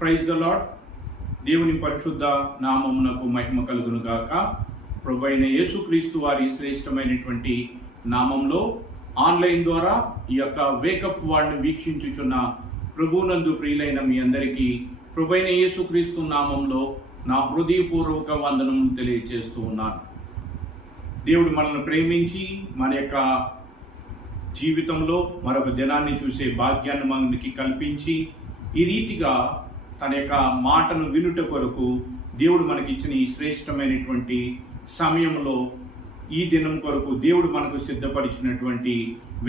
Praise the lord. దేవుని పరిశుద్ధ నామమునకు మహిమ కలుగును గాక. ప్రభువైన యేసుక్రీస్తు వారి శ్రేష్టమైనటువంటి నామంలో ఆన్లైన్ ద్వారా ఈ యొక్క వేకప్ వార్డ్ని వీక్షించుచున్న ప్రభువునందు ప్రియులైన మీ అందరికీ ప్రభువైన యేసుక్రీస్తు నామంలో నా హృదయపూర్వక వందనములు తెలియజేస్తూ ఉన్నాను. దేవుడు మనల్ని ప్రేమించి మన యొక్క జీవితంలో మరొక దినాన్ని చూసే భాగ్యాన్ని మనకి కల్పించి ఈ రీతిగా తన యొక్క మాటను వినుట కొరకు దేవుడు మనకిచ్చిన ఈ శ్రేష్టమైనటువంటి సమయంలో ఈ దినం కొరకు దేవుడు మనకు సిద్ధపరిచినటువంటి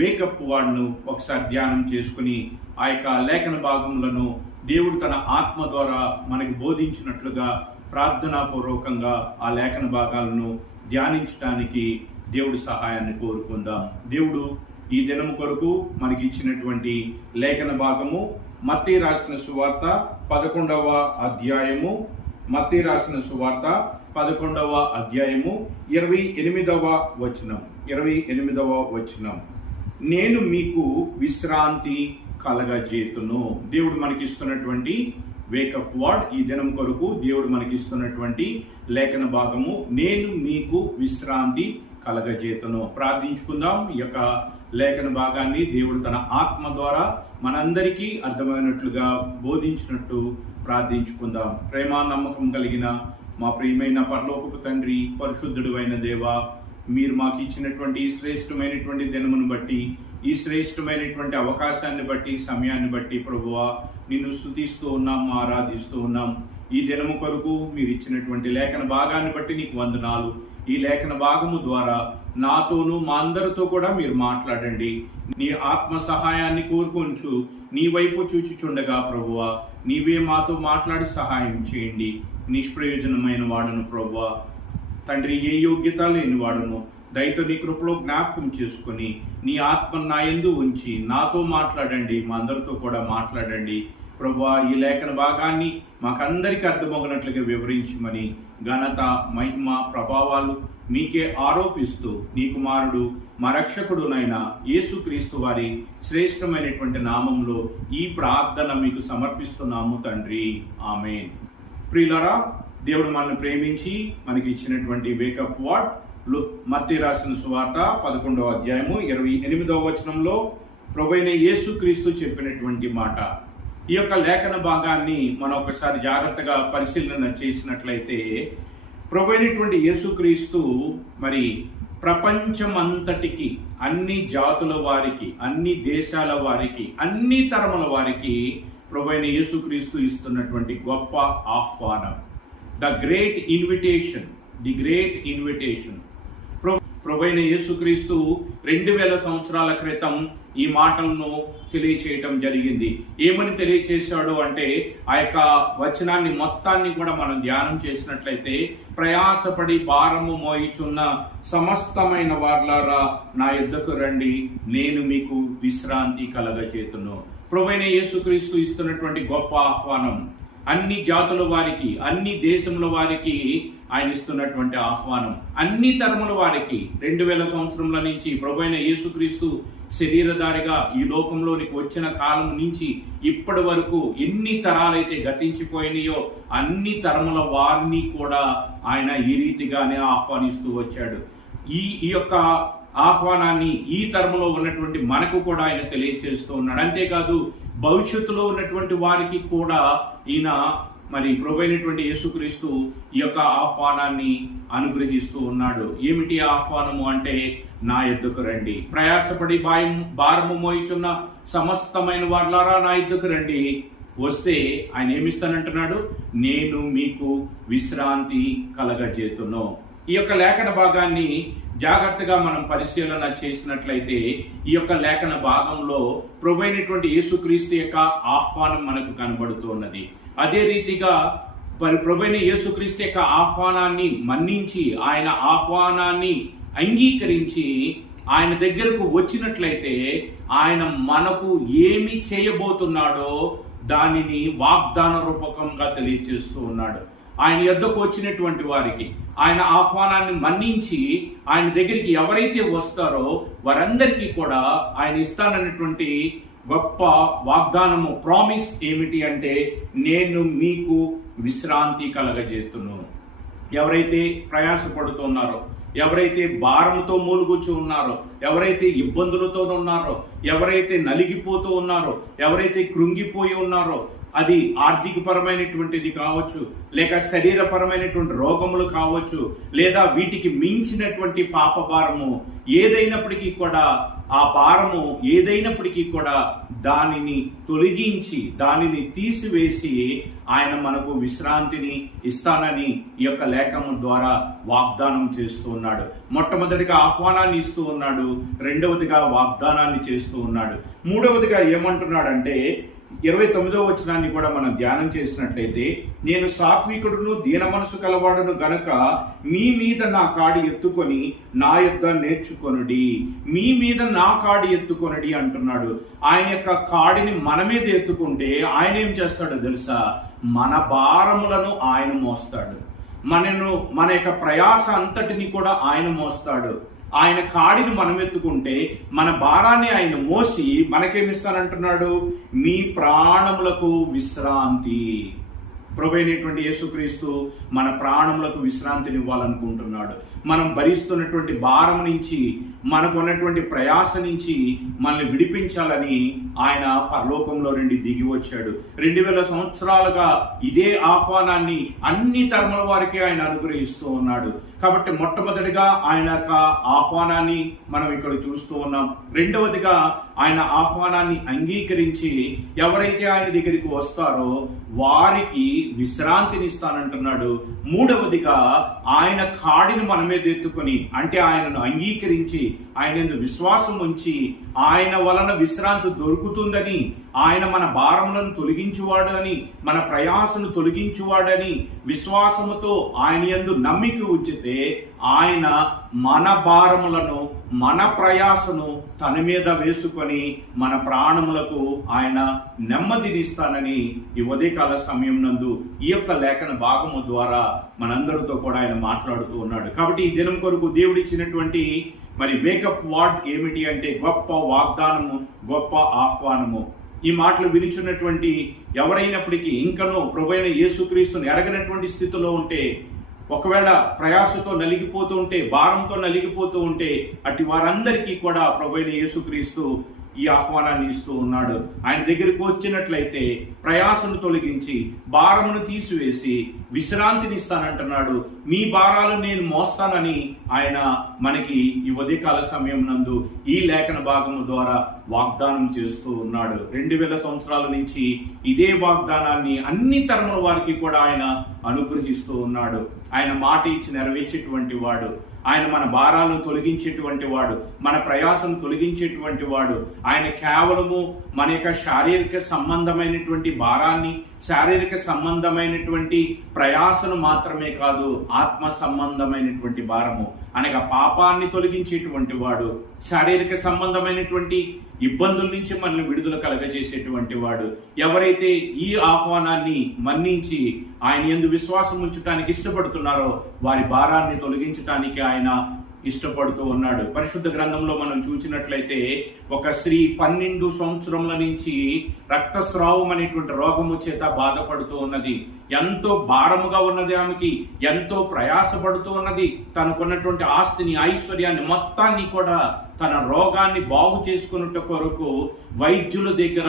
వేకప్ వార్డ్ను ఒకసారి ధ్యానం చేసుకుని ఆ యొక్క లేఖన భాగములను దేవుడు తన ఆత్మ ద్వారా మనకి బోధించినట్లుగా ప్రార్థనాపూర్వకంగా ఆ లేఖన భాగాలను ధ్యానించడానికి దేవుడి సహాయాన్ని కోరుకుందాం. దేవుడు ఈ దినం కొరకు మనకి ఇచ్చినటువంటి లేఖన భాగము మత్తయి రాసిన సువార్త 11వ అధ్యాయము, మత్తయి రాసిన సువార్త 11వ అధ్యాయము 28వ వచనం. నేను మీకు విశ్రాంతి కలగజేతును. దేవుడు మనకిస్తున్నటువంటి వేకప్ వార్డ్ ఈ దినం కొరకు దేవుడు మనకిస్తున్నటువంటి లేఖన భాగము నేను మీకు విశ్రాంతి కలగజేతును. ప్రార్థించుకుందాం. ఈ యొక్క లేఖన భాగాన్ని దేవుడు తన ఆత్మ ద్వారా మనందరికీ అర్థమైనట్లుగా బోధించినట్టు ప్రార్థించుకుందాం. ప్రేమ నమ్మకం కలిగిన మా ప్రియమైన పరలోకపు తండ్రి, పరిశుద్ధుడు అయిన దేవా, మీరు మాకు ఇచ్చినటువంటి ఈ శ్రేష్టమైనటువంటి దినమును బట్టి, ఈ శ్రేష్టమైనటువంటి అవకాశాన్ని బట్టి, సమయాన్ని బట్టి ప్రభువా నిన్ను స్తుతిస్తూ ఉన్నాం, ఆరాధిస్తూ ఉన్నాం. ఈ దినము కొరకు మీరు ఇచ్చినటువంటి లేఖన భాగాన్ని బట్టి నీకు వందనాలు. ఈ లేఖన భాగము ద్వారా నాతోనూ మా అందరితో కూడా మీరు మాట్లాడండి. నీ ఆత్మ సహాయాన్ని కోరుకొంచు నీ వైపు చూచుచుండగా ప్రభువా నీవే మాతో మాట్లాడి సహాయం చేయండి. నిష్ప్రయోజనమైన వాడను ప్రభువా తండ్రి, ఏ యోగ్యత లేని వాడను దయతో నీ కృపలో జ్ఞాపకం చేసుకొని నీ ఆత్మ నా యందు ఉంచి నాతో మాట్లాడండి, మా అందరితో కూడా మాట్లాడండి ప్రభువా. ఈ లేఖన భాగాన్ని మాకందరికీ అర్థమవునట్లుగా వివరించమని ఘనత, మహిమ, ప్రభావాలు మీకే ఆరోపిస్తూ నీ కుమారుడు మా రక్షకుడునైన యేసుక్రీస్తు వారి శ్రేష్టమైనటువంటి నామంలో ఈ ప్రార్థన మీకు సమర్పిస్తున్నాము తండ్రి, ఆమేన్. ప్రియులారా, దేవుడు మనల్ని ప్రేమించి మనకి ఇచ్చినటువంటి వేకప్ వార్డ్ మత్తయి రాసిన సువార్త 11వ అధ్యాయము 28వ వచనంలో ప్రభువైన యేసుక్రీస్తు చెప్పినటువంటి మాట. ఈ యొక్క లేఖన భాగాన్ని మనం ఒకసారి జాగ్రత్తగా పరిశీలన చేసినట్లయితే ప్రభువైనటువంటి యేసుక్రీస్తు మరి ప్రపంచమంతటికి, అన్ని జాతుల వారికి, అన్ని దేశాల వారికి, అన్ని తరముల వారికి ప్రభువైన యేసుక్రీస్తు ఇస్తున్నటువంటి గొప్ప ఆహ్వానం, ది గ్రేట్ ఇన్విటేషన్. ప్రభువైన యేసుక్రీస్తు 2000 సంవత్సరాల క్రితం ఈ మాటలను తెలియచేయటం జరిగింది. ఏమని తెలియచేశాడు అంటే, ఆ యొక్క వచనాన్ని మొత్తాన్ని కూడా మనం ధ్యానం చేసినట్లయితే, ప్రయాసపడి భారము మోయిచున్న సమస్తమైన వార్లారా నా యొద్దకు రండి, నేను మీకు విశ్రాంతి కలగజేతును. ప్రభువైన యేసుక్రీస్తు ఇస్తున్నటువంటి గొప్ప ఆహ్వానం, అన్ని జాతుల వారికి, అన్ని దేశముల వారికి ఆయన ఇస్తున్నటువంటి ఆహ్వానం, అన్ని తరముల వారికి. 2000 సంవత్సరముల నుంచి ప్రభువైన యేసుక్రీస్తు శరీరధారిగా ఈ లోకంలోనికి వచ్చిన కాలం నుంచి ఇప్పటి వరకు ఎన్ని తరాలైతే గతించిపోయినాయో అన్ని తరముల వారిని కూడా ఆయన ఈ రీతిగానే ఆహ్వానిస్తూ వచ్చాడు. ఈ యొక్క ఆహ్వానాన్ని ఈ తరములో ఉన్నటువంటి మనకు కూడా ఆయన తెలియచేస్తూ ఉన్నాడు. అంతేకాదు భవిష్యత్తులో ఉన్నటువంటి వారికి కూడా ఈయన మరి ప్రభువైనటువంటి యేసుక్రీస్తు ఈ యొక్క ఆహ్వానాన్ని అనుగ్రహిస్తూ ఉన్నాడు. ఏమిటి ఆహ్వానము అంటే, నా యొద్దకు రండి, ప్రయాసపడి భారము మోయిచున్న సమస్తమైన వార్లారా నా యొద్దకు రండి. వస్తే ఆయన ఏమిస్తానంటున్నాడు, నేను మీకు విశ్రాంతి కలగజేతును. ఈ యొక్క లేఖన భాగాన్ని జాగ్రత్తగా మనం పరిశీలన చేసినట్లయితే ఈ యొక్క లేఖన భాగంలో ప్రభువైనటువంటి యేసుక్రీస్తు యొక్క ఆహ్వానం మనకు కనబడుతున్నది. అదే రీతిగా ప్రభువైన యేసుక్రీస్తు యొక్క ఆహ్వానాన్ని మన్నించి, ఆయన ఆహ్వానాన్ని అంగీకరించి ఆయన దగ్గరకు వచ్చినట్లయితే ఆయన మనకు ఏమి చేయబోతున్నాడో దానిని వాగ్దాన రూపకంగా తెలియజేస్తూ ఉన్నాడు. ఆయన యొద్దకు వచ్చినటువంటి వారికి ఆయన ఆహ్వానాన్ని మన్నించి ఆయన దగ్గరికి ఎవరైతే వస్తారో వారందరికీ కూడా ఆయన ఇస్తానన్నటువంటి గొప్ప వాగ్దానము, ప్రామిస్ ఏమిటి అంటే, నేను మీకు విశ్రాంతి కలగజేతును. ఎవరైతే ప్రయాసపడుతున్నారో, ఎవరైతే భారంతో మూలుగుచూ ఉన్నారో, ఎవరైతే ఇబ్బందులతో ఉన్నారో, ఎవరైతే నలిగిపోతూ ఉన్నారో, ఎవరైతే కృంగిపోయి ఉన్నారో, అది ఆర్థికపరమైనటువంటిది కావచ్చు, లేక శరీరపరమైనటువంటి రోగములు కావచ్చు, లేదా వీటికి మించినటువంటి పాప భారము ఏదైనప్పటికీ కూడా, ఆ భారము ఏదైనప్పటికీ కూడా దానిని తొలగించి, దానిని తీసివేసి ఆయన మనకు విశ్రాంతిని ఇస్తానని ఈ యొక్క లేఖనం ద్వారా వాగ్దానం చేస్తూ ఉన్నాడు. మొట్టమొదటిగా ఆహ్వానాన్ని ఇస్తూ ఉన్నాడు, రెండవదిగా వాగ్దానాన్ని చేస్తూ ఉన్నాడు. మూడవదిగా ఏమంటున్నాడంటే 29వ వచనాన్ని కూడా మనం ధ్యానం చేసినట్లయితే, నేను సాత్వికుడును దీన మనసు కలవాడును గనుక మీ మీద నా కాడి ఎత్తుకొని నా యొద్ద నేర్చుకొనుడి. మీ మీద నా కాడి ఎత్తుకొనుడి అంటున్నాడు. ఆయన యొక్క కాడిని మన మీద ఎత్తుకుంటే ఆయన ఏం చేస్తాడో తెలుసా? మన భారములను ఆయన మోస్తాడు. మన యొక్క ప్రయాస అంతటిని కూడా ఆయన మోస్తాడు. ఆయన కాడిని మనం ఎత్తుకుంటే మన భారాన్ని ఆయన మోసి మనకేమిస్తానంటున్నాడు? మీ ప్రాణములకు విశ్రాంతి. ప్రభువైనటువంటి యేసుక్రీస్తు మన ప్రాణములకు విశ్రాంతిని ఇవ్వాలనుకుంటున్నాడు. మనం భరిస్తున్నటువంటి భారం నుంచి, మనకున్నటువంటి ప్రయాస నుంచి మనల్ని విడిపించాలని ఆయన పరలోకంలో నుండి దిగి వచ్చాడు. 2000 సంవత్సరాలుగా ఇదే ఆహ్వానాన్ని అన్ని తరముల వారికి ఆయన అనుగ్రహిస్తూ ఉన్నాడు. కాబట్టి మొట్టమొదటిగా ఆయన యొక్క ఆహ్వానాన్ని మనం ఇక్కడ చూస్తూ ఉన్నాం. రెండవదిగా ఆయన ఆహ్వానాన్ని అంగీకరించి ఎవరైతే ఆయన దగ్గరికి వస్తారో వారికి విశ్రాంతిని ఇస్తానంటున్నాడు. మూడవదిగా ఆయన కాడిని మన మీద ఎత్తుకొని, అంటే ఆయనను అంగీకరించి ఆయన విశ్వాసం ఉంచి ఆయన వలన విశ్రాంతి దొరుకుతుందని, ఆయన మన భారములను తొలగించువాడని, మన ప్రయాసను తొలగించువాడని విశ్వాసముతో ఆయన యందు నమ్మిక ఉంచితే ఆయన మన భారములను, మన ప్రయాసను తన మీద వేసుకొని మన ప్రాణములకు ఆయన నెమ్మదినిస్తానని ఈ ఉదయకాల సమయం నందు ఈ యొక్క లేఖన భాగము ద్వారా మనందరితో కూడా ఆయన మాట్లాడుతూ ఉన్నాడు. కాబట్టి ఈ దినం కొరకు దేవుడిచ్చినటువంటి వేకప్ వర్డ్ ఏమిటి అంటే, గొప్ప వాగ్దానము, గొప్ప ఆహ్వానము. ఈ మాటలు వినిచున్నటువంటి ఎవరైనప్పటికీ ఇంకనూ ప్రభువైన యేసుక్రీస్తుని ఎరగనటువంటి స్థితిలో ఉంటే, ఒకవేళ ప్రయాసతో నలిగిపోతూ ఉంటే, భారంతో నలిగిపోతూ ఉంటే, అటు వారందరికీ కూడా ప్రభువైన యేసుక్రీస్తు ఈ ఆహ్వానాన్ని ఇస్తూ ఉన్నాడు. ఆయన దగ్గరికి వచ్చినట్లయితే ప్రయాసను తొలగించి, భారమును తీసివేసి విశ్రాంతిని ఇస్తానంటున్నాడు. మీ భారాలు నేను మోస్తానని ఆయన మనకి ఈ ఉదయకాల సమయం నందు ఈ లేఖన భాగము ద్వారా వాగ్దానం చేస్తూ ఉన్నాడు. 2000 సంవత్సరాల నుంచి ఇదే వాగ్దానాన్ని అన్ని తరముల వారికి కూడా ఆయన అనుగ్రహిస్తూ ఉన్నాడు. ఆయన మాట ఇచ్చి నెరవేర్చేటువంటి వాడు. ఆయన మన భారాలను తొలగించేటువంటి వాడు, మన ప్రయాసం తొలగించేటువంటి వాడు. ఆయన కేవలము మన యొక్క శారీరక సంబంధమైనటువంటి భారాన్ని, శారీరక సంబంధమైనటువంటి ప్రయాసను మాత్రమే కాదు, ఆత్మ సంబంధమైనటువంటి భారము అనగా పాపాన్ని తొలగించేటువంటి వాడు, శారీరక సంబంధమైనటువంటి ఇబ్బందుల నుంచి మనల్ని విడుదల కలగజేసేటువంటి వాడు. ఎవరైతే ఈ ఆహ్వానాన్ని మన్నించి ఆయన యందు విశ్వాసం ఉంచడానికి ఇష్టపడుతున్నారో వారి భారాన్ని తొలగించడానికి ఆయన ఇష్టపడుతూ ఉన్నాడు. పరిశుద్ధ గ్రంథంలో మనం చూసినట్లయితే ఒక స్త్రీ 12 సంవత్సరముల నుంచి రక్తస్రావం అనేటువంటి రోగము చేత బాధపడుతూ ఉన్నది. ఎంతో భారముగా ఉన్నది, ఆమెకి ఎంతో ప్రయాసపడుతూ ఉన్నది. తనకున్నటువంటి ఆస్తిని, ఐశ్వర్యాన్ని మొత్తాన్ని కూడా తన రోగాన్ని బాగు చేసుకున్నట్టు కొరకు వైద్యుల దగ్గర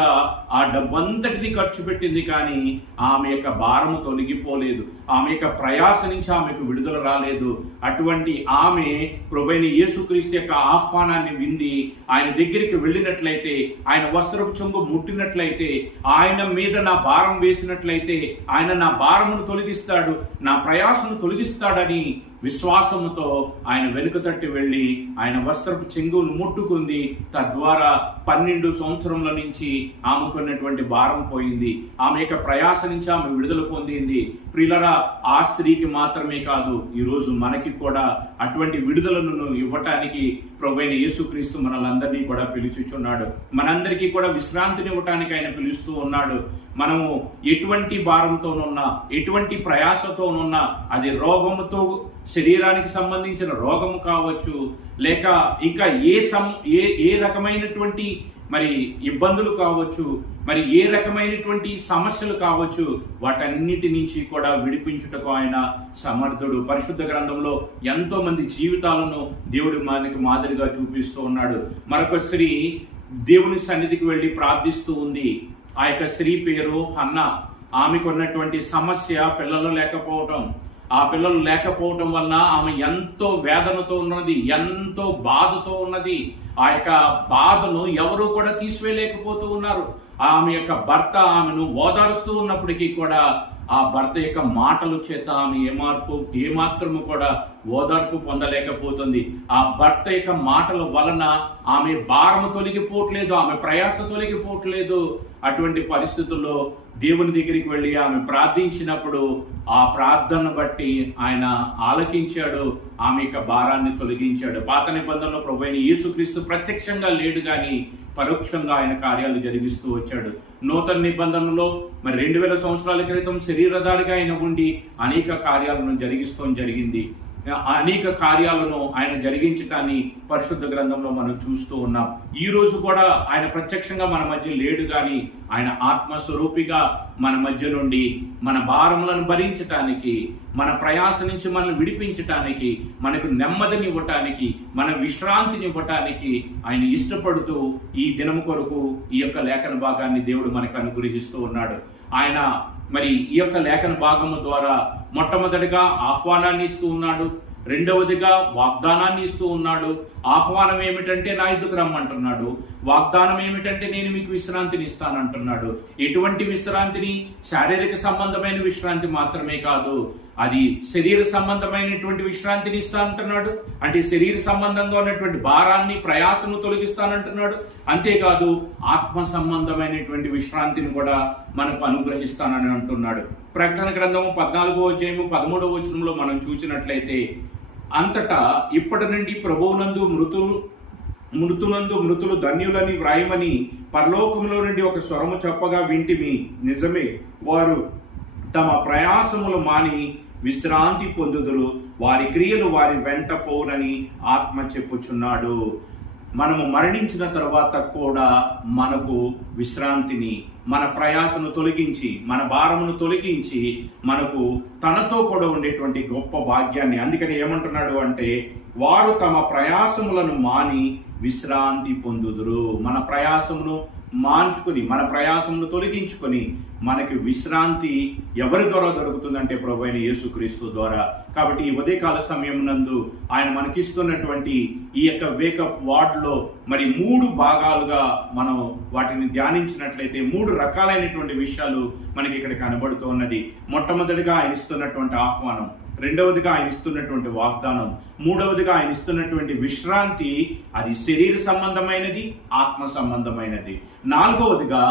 ఆ డబ్బంతటిని ఖర్చు పెట్టింది, కానీ ఆమె యొక్క భారము తొలగిపోలేదు. ఆమె యొక్క ప్రయాస నుంచి ఆమెకు విడుదల రాలేదు. అటువంటి ఆమె ప్రభువైన యేసుక్రీస్తు యొక్క ఆహ్వానాన్ని వింది ఆయన దగ్గరికి వెళ్ళినట్లయితే, ఆయన వస్త్రపు చెంగు ముట్టినట్లయితే, ఆయన మీద నా భారం వేసినట్లయితే ఆయన నా భారమును తొలగిస్తాడు, నా ప్రయాసను తొలగిస్తాడని విశ్వాసముతో ఆయన వెనుక తట్టి వెళ్ళి ఆయన వస్త్రపు చెంగును ముట్టుకుంది. తద్వారా 12 సంవత్సరముల నుంచి ఆమెకున్నటువంటి భారం పోయింది. ఆమె యొక్క ప్రయాస నుంచి ఆమె విడుదల పొందింది. ప్రియులరా, ఆ స్త్రీకి మాత్రమే కాదు, ఈరోజు మనకి కూడా అటువంటి విడుదలను ఇవ్వటానికి ప్రభువైన యేసుక్రీస్తు మనలందరినీ కూడా పిలుచుచున్నాడు. మనందరికీ కూడా విశ్రాంతిని ఇవ్వటానికి ఆయన పిలుస్తూ ఉన్నాడు. మనము ఎటువంటి భారంతోనున్నా, ఎటువంటి ప్రయాసతోనున్నా, అది రోగముతో, శరీరానికి సంబంధించిన రోగము కావచ్చు, లేక ఇంకా ఏ రకమైనటువంటి మరి ఇబ్బందులు కావచ్చు, మరి ఏ రకమైనటువంటి సమస్యలు కావచ్చు, వాటన్నిటి నుంచి కూడా విడిపించుటకు ఆయన సమర్థుడు. పరిశుద్ధ గ్రంథంలో ఎంతో మంది జీవితాలను దేవుడు మనకి మాదిరిగా చూపిస్తూ ఉన్నాడు. మరొక స్త్రీ దేవుని సన్నిధికి వెళ్ళి ప్రార్థిస్తూ ఉంది. ఆ యొక్క స్త్రీ పేరు హన్నా. ఆమెకు ఉన్నటువంటి సమస్య పిల్లలు లేకపోవటం. ఆ పిల్లలు లేకపోవటం వలన ఆమె ఎంతో వేదనతో ఉన్నది, ఎంతో బాధతో ఉన్నది. ఆ యొక్క బాధను ఎవరు కూడా తీసివేయలేకపోతూ ఉన్నారు. ఆమె యొక్క భర్త ఆమెను ఓదారుస్తూ ఉన్నప్పటికీ కూడా ఆ భర్త యొక్క మాటల చేత ఆమె ఏమాత్రము కూడా ఓదార్పు పొందలేకపోతుంది. ఆ భర్త యొక్క మాటల వలన ఆమె భారము తొలగిపోవట్లేదు, ఆమె ప్రయాస తొలగిపోవట్లేదు. అటువంటి పరిస్థితుల్లో దేవుని దగ్గరికి వెళ్ళి ఆమె ప్రార్థించినప్పుడు ఆ ప్రార్థనను బట్టి ఆయన ఆలకించాడు, ఆమె యొక్క భారాన్ని తొలగించాడు. పాత నిబంధనలో ప్రభువైన యేసుక్రీస్తు ప్రత్యక్షంగా లేడు కానీ పరోక్షంగా ఆయన కార్యాలు జరిగిస్తూ వచ్చాడు. నూతన నిబంధనలో మరి 2000 సంవత్సరాల క్రితం శరీరధారిగా ఆయన ఉండి అనేక కార్యాలను జరిగింది. అనేక కార్యాలను ఆయన జరిగించటాన్ని పరిశుద్ధ గ్రంథంలో మనం చూస్తూ ఉన్నాం. ఈ రోజు కూడా ఆయన ప్రత్యక్షంగా మన మధ్య లేడు కానీ ఆయన ఆత్మస్వరూపిగా మన మధ్య నుండి మన భారములను భరించటానికి, మన ప్రయాస నుంచి మనల్ని విడిపించటానికి, మనకు నెమ్మదిని ఇవ్వటానికి, మన విశ్రాంతిని ఇవ్వటానికి ఆయన ఇష్టపడుతూ ఈ దినము కొరకు ఈ యొక్క లేఖన భాగాన్ని దేవుడు మనకు అనుగ్రహిస్తూ ఉన్నాడు. ఆయన మరి ఈ యొక్క లేఖన భాగము ద్వారా మొట్టమొదటిగా ఆహ్వానాన్ని ఇస్తూ ఉన్నాడు, రెండవదిగా వాగ్దానాన్ని ఇస్తూ ఉన్నాడు. ఆహ్వానం ఏమిటంటే నా ఎద్దుకు రమ్మంటున్నాడు. వాగ్దానం ఏమిటంటే నేను మీకు విశ్రాంతిని ఇస్తానంటున్నాడు. ఎటువంటి విశ్రాంతిని? శారీరక సంబంధమైన విశ్రాంతి మాత్రమే కాదు, అది శరీర సంబంధమైనటువంటి విశ్రాంతిని ఇస్తానంటున్నాడు. అంటే శరీర సంబంధంగా ఉన్నటువంటి భారాన్ని, ప్రయాసను తొలగిస్తానంటున్నాడు. అంతేకాదు ఆత్మ సంబంధమైనటువంటి విశ్రాంతిని కూడా మనకు అనుగ్రహిస్తానని అంటున్నాడు. ప్రకటన గ్రంథము 14వ అధ్యాయము 13వ వచనంలో మనం చూసినట్లయితే, అంతటా ఇప్పటి నుండి ప్రభువునందు మృతులు ధన్యులని వ్రాయమని పరలోకములో నుండి ఒక స్వరము చెప్పగా వింటిమి. నిజమే, వారు తమ ప్రయాసములు మాని విశ్రాంతి పొందుదురు, వారి క్రియలు వారి వెంట పోనని ఆత్మ చెప్పుచున్నాడు. మనము మరణించిన తర్వాత కూడా మనకు విశ్రాంతిని, మన ప్రయాసను తొలగించి, మన భారమును తొలగించి మనకు తనతో కూడా ఉండేటువంటి గొప్ప భాగ్యాన్ని, అందుకని ఏమంటున్నాడు అంటే, వారు తమ ప్రయాసములను మాని విశ్రాంతి పొందుదురు. మన ప్రయాసమును మాంచుకొని, మన ప్రయాసమును తొలగించుకొని మనకి విశ్రాంతి ఎవరి ద్వారా దొరుకుతుందంటే ప్రభువైన యేసుక్రీస్తు ద్వారా. కాబట్టి ఈ ఉదయకాల సమయం నందు ఆయన మనకిస్తున్నటువంటి ఈ యొక్క వేకప్ వార్డ్లో మరి 3 భాగాలుగా మనం వాటిని ధ్యానించినట్లయితే 3 రకాలైనటువంటి విషయాలు మనకి ఇక్కడ కనబడుతూ ఉన్నది. మొట్టమొదటిగా ఆయన ఇస్తున్నటువంటి ఆహ్వానం, రెండవదిగా ఆయన ఇస్తున్నటువంటి వాగ్దానం, మూడవదిగా ఆయన ఇస్తున్నటువంటి విశ్రాంతి, అది శరీర సంబంధమైనది, ఆత్మ సంబంధమైనది. నాలుగవదిగా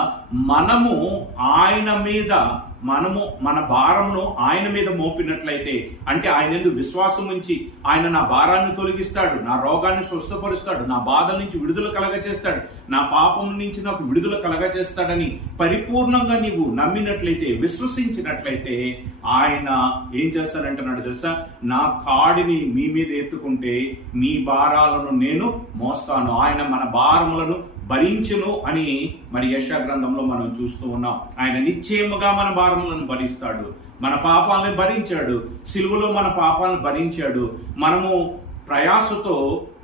మనము మన భారమును ఆయన మీద మోపినట్లయితే, అంటే ఆయన యందు విశ్వాసం ఉంచి ఆయన నా భారాన్ని తొలగిస్తాడు, నా రోగాన్ని స్వస్థపరుస్తాడు, నా బాధల నుంచి విడుదల కలగచేస్తాడు, నా పాపం నుంచి నాకు విడుదల కలగచేస్తాడని పరిపూర్ణంగా నీవు నమ్మినట్లయితే, విశ్వసించినట్లయితే ఆయన ఏం చేస్తాడంటున్నాడు తెలుసా? నా కాడిని మీ మీద ఎత్తుకుంటే మీ భారాలను నేను మోస్తాను, ఆయన మన భారములను భరించును అని మరి యెషయా గ్రంథంలో మనం చూస్తూ ఉన్నాం. ఆయన నిశ్చయముగా మన భారములను భరిస్తాడు, మన పాపాలను భరించాడు, సిలువలో మన పాపాలను భరించాడు. మనము ప్రయాసతో,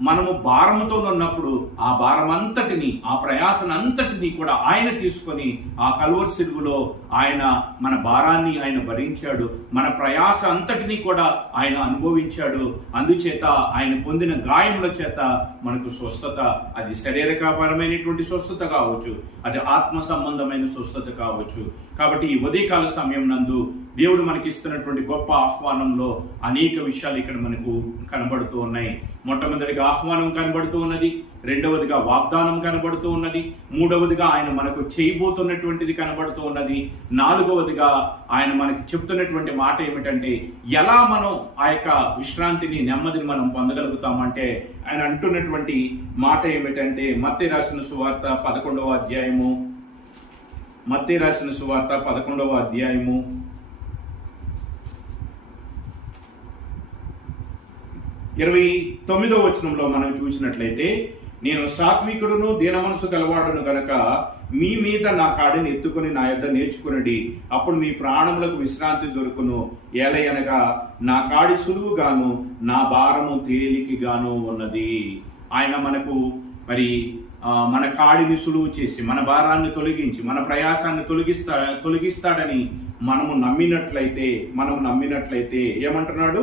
మనము భారముతో ఉన్నప్పుడు ఆ భారం అంతటిని, ఆ ప్రయాసనంతటిని కూడా ఆయన తీసుకొని ఆ కల్వరి సిలువలో ఆయన మన భారాన్ని ఆయన భరించాడు, మన ప్రయాస అంతటిని కూడా ఆయన అనుభవించాడు. అందుచేత ఆయన పొందిన గాయముల చేత మనకు స్వస్థత, అది శరీరపరమైనటువంటి స్వస్థత కావచ్చు, అది ఆత్మ సంబంధమైన స్వస్థత కావచ్చు. కాబట్టి ఈ ఉదయకాల సమయం నందు దేవుడు మనకి ఇస్తున్నటువంటి గొప్ప ఆహ్వానంలో అనేక విషయాలు ఇక్కడ మనకు కనబడుతూ ఉన్నాయి. మొట్టమొదటిగా ఆహ్వానం కనబడుతూ ఉన్నది, రెండవదిగా వాగ్దానం కనబడుతూ ఉన్నది, మూడవదిగా ఆయన మనకు చేయబోతున్నటువంటిది కనబడుతూ ఉన్నది, నాలుగవదిగా ఆయన మనకి చెప్తున్నటువంటి మాట ఏమిటంటే ఎలా మనం ఆ యొక్క విశ్రాంతిని, నెమ్మదిని మనం పొందగలుగుతామంటే ఆయన అంటున్నటువంటి మాట ఏమిటంటే మత్తయి రాసిన సువార్త 11వ అధ్యాయము 29వ వచనంలో మనం చూసినట్లయితే, నేను సాత్వికుడును దీన మనసు గలవాడును గనక మీ మీద నా కాడిని ఎత్తుకుని నా యొద్ద నేర్చుకునడి, అప్పుడు మీ ప్రాణములకు విశ్రాంతి దొరుకును. ఏలయనగా నా కాడి సులువుగాను నా భారము తేలికగాను ఉన్నది. ఆయన మనకు మన కాడిని సులువు చేసి మన భారాన్ని తొలగించి మన ప్రయాసాన్ని తొలగిస్తాడని మనము నమ్మినట్లయితే ఏమంటున్నాడు?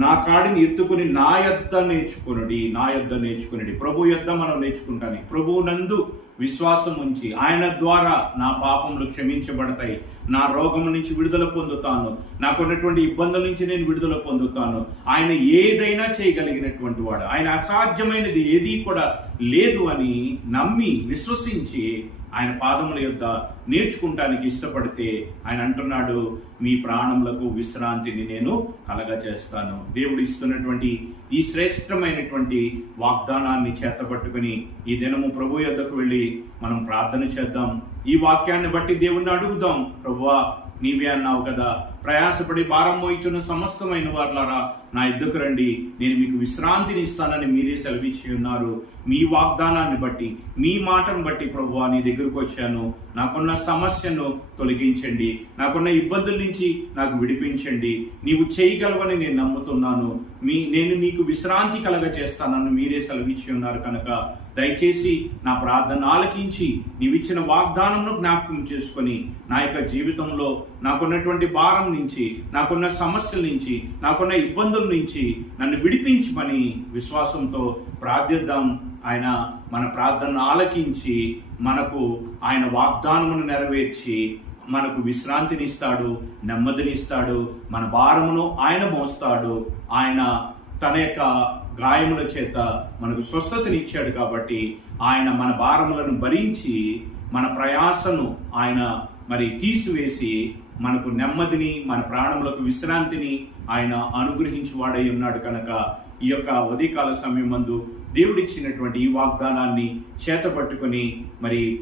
నా కాడిని ఎత్తుకుని నా యొద్ద నేర్చుకునడి. ప్రభు యొద్ద మనం నేర్చుకుంటాను. ప్రభువు నందు విశ్వాసం ఉంచి ఆయన ద్వారా నా పాపములు క్షమించబడతాయి, నా రోగం నుంచి విడుదల పొందుతాను, నాకున్నటువంటి ఇబ్బందుల నుంచి నేను విడుదల పొందుతాను. ఆయన ఏదైనా చేయగలిగినటువంటి వాడు, ఆయన అసాధ్యమైనది ఏదీ కూడా లేదు అని నమ్మి విశ్వసించి ఆయన పాదముల యొద్ద నేర్చుకుంటానికి ఇష్టపడితే ఆయన అంటున్నాడు, మీ ప్రాణములకు విశ్రాంతిని నేను కలగజేస్తాను. దేవుడు ఇస్తున్నటువంటి ఈ శ్రేష్టమైనటువంటి వాగ్దానాన్ని చేతపట్టుకుని ఈ దినము ప్రభు యొద్దకు వెళ్ళి మనం ప్రార్థన చేద్దాం. ఈ వాక్యాన్ని బట్టి దేవుణ్ణి అడుగుదాం. ప్రభువా, నీవే అన్నావు కదా, ప్రయాసపడి భారం మోయిచున్న సమస్తమైన వారులారా నా ఎద్దుకు రండి, నేను మీకు విశ్రాంతిని ఇస్తానని మీరే సెలవిచ్చి ఉన్నారు. మీ వాగ్దానాన్ని బట్టి, మీ మాటను బట్టి ప్రభువా నీ దగ్గరకు వచ్చాను. నాకున్న సమస్యను తొలగించండి, నాకున్న ఇబ్బందుల నుంచి నాకు విడిపించండి. నీవు చేయగలవని నేను నమ్ముతున్నాను. నేను నీకు విశ్రాంతి కలగచేస్తానని మీరే సెలవిచ్చి ఉన్నారు కనుక దయచేసి నా ప్రార్థన ఆలకించి నీవిచ్చిన వాగ్దానంను జ్ఞాపకం చేసుకొని నా యొక్క జీవితంలో నాకున్నటువంటి భారం నుంచి, నాకున్న సమస్యల నుంచి, నాకున్న ఇబ్బందుల నుంచి నన్ను విడిపించమని విశ్వాసంతో ప్రార్థిద్దాం. ఆయన మన ప్రార్థన ఆలకించి మనకు ఆయన వాగ్దానమును నెరవేర్చి మనకు విశ్రాంతినిస్తాడు, నెమ్మదినిస్తాడు. మన భారమును ఆయన మోస్తాడు. ఆయన తన యొక్క గాయముల చేత మనకు స్వస్థతనిచ్చాడు కాబట్టి ఆయన మన భారములను భరించి మన ప్రయాసను ఆయన తీసివేసి మనకు నెమ్మదిని, మన ప్రాణములకు విశ్రాంతిని ఆయన అనుగ్రహించువాడై ఉన్నాడు కనుక ఈ యొక్క ఉదయకాల సమయం మందు దేవుడిచ్చినటువంటి ఈ వాగ్దానాన్ని చేతపట్టుకొని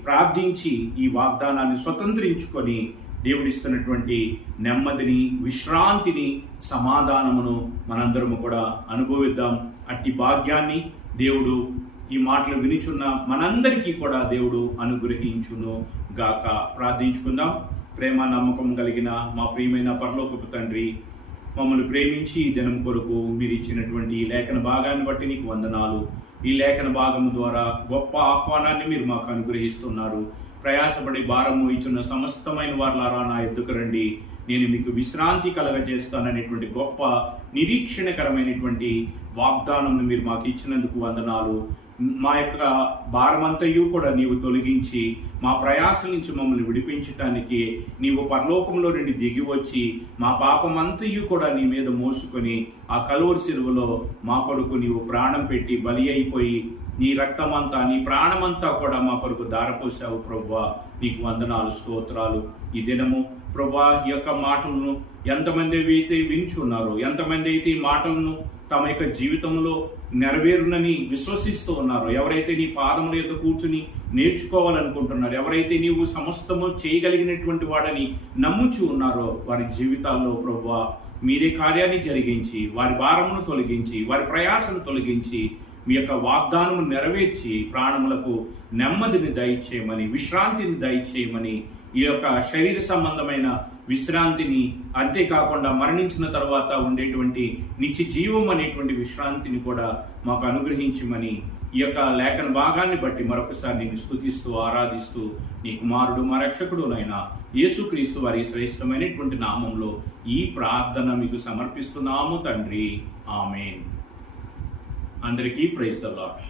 ప్రార్థించి ఈ వాగ్దానాన్ని స్వతంత్రించుకొని దేవుడిస్తున్నటువంటి నెమ్మదిని, విశ్రాంతిని, సమాధానమును మనందరము కూడా అనుభవిద్దాం. అట్టి భాగ్యాన్ని దేవుడు ఈ మాటలు వినిచున్న మనందరికీ కూడా దేవుడు అనుగ్రహించును గాక. ప్రార్థించుకుందాం. ప్రేమ నమ్మకం కలిగిన మా ప్రియమైన పరలోకపు తండ్రి, మమ్మల్ని ప్రేమించి ఈ దినం కొరకు మీరు ఇచ్చినటువంటి ఈ లేఖన భాగాన్ని బట్టి నీకు వందనాలు. ఈ లేఖన భాగము ద్వారా గొప్ప ఆహ్వానాన్ని మీరు మాకు అనుగ్రహిస్తున్నారు. ప్రయాసపడి భారం మోయిచున్న సమస్తమైన వారులారా నా ఎద్దుకు రండి, నేను మీకు విశ్రాంతి కలగజేస్తాననేటువంటి గొప్ప నిరీక్షణకరమైనటువంటి వాగ్దానం మీరు మాకు ఇచ్చినందుకు వందనాలు. మా యొక్క భారమంతయు కూడా నీవు తొలగించి మా ప్రయాసం నుంచి మమ్మల్ని విడిపించటానికి నీవు పరలోకంలో నుండి దిగి వచ్చి మా పాపమంతయు కూడా నీ మీద మోసుకొని ఆ కలువరి శిలువలో మా కొరకు నీవు ప్రాణం పెట్టి బలి అయిపోయి నీ రక్తమంతా, నీ ప్రాణమంతా కూడా మా కొరకు దారపోసావు ప్రభువా. నీకు వందనాలు, స్తోత్రాలు. ఈ దినము ప్రభువా ఈ యొక్క మాటలను ఎంతమంది అయితే వించున్నారో, ఎంతమంది అయితే ఈ మాటలను తమ యొక్క జీవితంలో నెరవేరునని విశ్వసిస్తూ ఉన్నారో, ఎవరైతే నీ పాదముల యొక్క కూర్చుని నేర్చుకోవాలనుకుంటున్నారో, ఎవరైతే నీవు సమస్తము చేయగలిగినటువంటి వాడని నమ్ముచు ఉన్నారో వారి జీవితాల్లో ప్రభువా మీరే కార్యాన్ని జరిగించి వారి భారమును తొలగించి వారి ప్రయాసను తొలగించి మీ యొక్క వాగ్దానము నెరవేర్చి ప్రాణములకు నెమ్మదిని దయచేయమని, విశ్రాంతిని దయచేయమని, ఈ యొక్క శరీర సంబంధమైన విశ్రాంతిని, అంతేకాకుండా మరణించిన తర్వాత ఉండేటువంటి నిత్య జీవం అనేటువంటి విశ్రాంతిని కూడా మాకు అనుగ్రహించమని ఈ యొక్క లేఖన భాగాన్ని బట్టి మరొకసారి నేను స్తుతిస్తూ ఆరాధిస్తూ నీ కుమారుడు మా రక్షకుడునైనా యేసుక్రీస్తు వారి శ్రేష్టమైనటువంటి నామంలో ఈ ప్రార్థన మీకు సమర్పిస్తున్నాము తండ్రి. ఆమేన్. అందరికీ ప్రైజ్ ది లార్డ్.